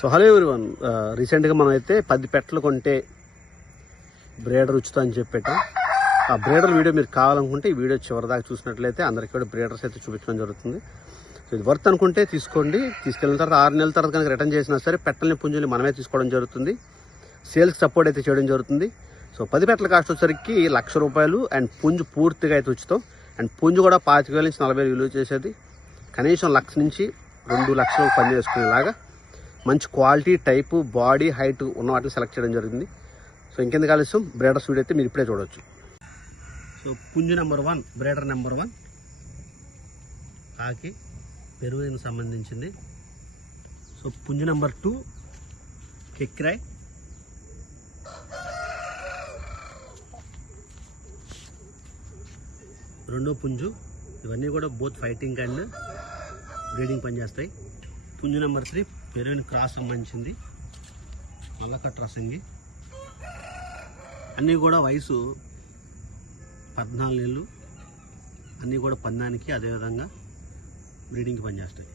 So hello everyone, రీసెంట్గా మనం అయితే 10 పెట్టలు కొంటే బ్రీడర్ ఉచితం అని చెప్పాం. ఆ బ్రీడర్ వీడియో మీరు కావాలనుకుంటే ఈ వీడియో చివరిదాకా చూసినట్లయితే అందరికీ కూడా బ్రీడర్స్ అయితే చూపించడం జరుగుతుంది. సో ఇది వర్త్ అనుకుంటే తీసుకోండి. తీసుకెళ్ళిన తర్వాత 6 నెలల తర్వాత కనుక రిటర్న్ చేసినా సరే పెట్టల్ని పుంజుని మనమే తీసుకోవడం జరుగుతుంది. సేల్స్కి సపోర్ట్ అయితే చేయడం జరుగుతుంది. సో 10 పెట్టల కాస్ట్ వచ్చేసరికి ₹1,00,000 అండ్ పుంజు పూర్తిగా అయితే ఉచితం. అండ్ పుంజు కూడా 25,000 నుంచి 40,000 విలువ చేసేది. కనీసం 1,00,000 నుంచి 2,00,000 పని చేసుకునేలాగా మంచి క్వాలిటీ, టైపు, బాడీ, హైట్ ఉన్న వాటిని సెలెక్ట్ చేయడం జరిగింది. సో ఇంకెందుకు ఆలస్యం, బ్రీడర్స్ వీడియో అయితే మీరు ఇప్పుడే చూడవచ్చు. సో పుంజు నెంబర్ 1, బ్రీడర్ నెంబర్ 1 కాకి పెరుగుకి సంబంధించింది. సో పుంజు నెంబర్ 2 కిక్రాయ్. రెండో పుంజు. ఇవన్నీ కూడా బోత్ ఫైటింగ్ అండ్ బ్రీడింగ్ పనిచేస్తాయి. పుంజు నెంబర్ 3 పెరువిన్ క్రాస్ సంబంధించింది, మలకట్ రసంగి. అన్నీ కూడా వయసు 14 నెలలు. అన్నీ కూడా పందానికి అదేవిధంగా బ్రీడింగ్కి పనిచేస్తాయి.